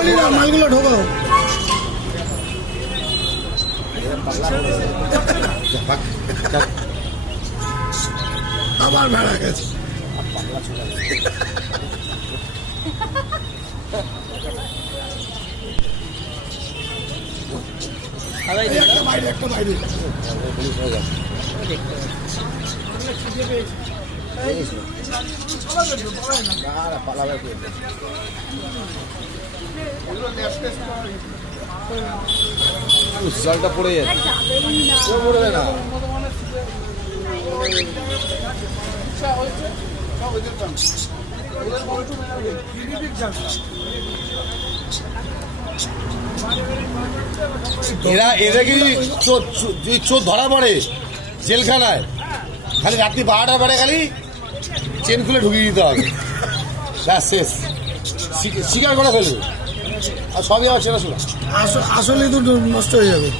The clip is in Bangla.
বলি না মালগুলো ঢোকো। আবার ভেড়া গেছে। একটা বাইরে একটা বাইরে জলটা পড়ে যাচ্ছে না। এরা কি চোর ধরা পড়ে জেলখানায়, খালি রাত্রি 12টার পরে খালি চেন খুলে ঢুকিয়ে দিতে হবে, ব্যাস শেষ, স্বীকার করে ফেলবে আর সবই আমার চেনাশোনা। আসলে তো নষ্ট হয়ে যাবে।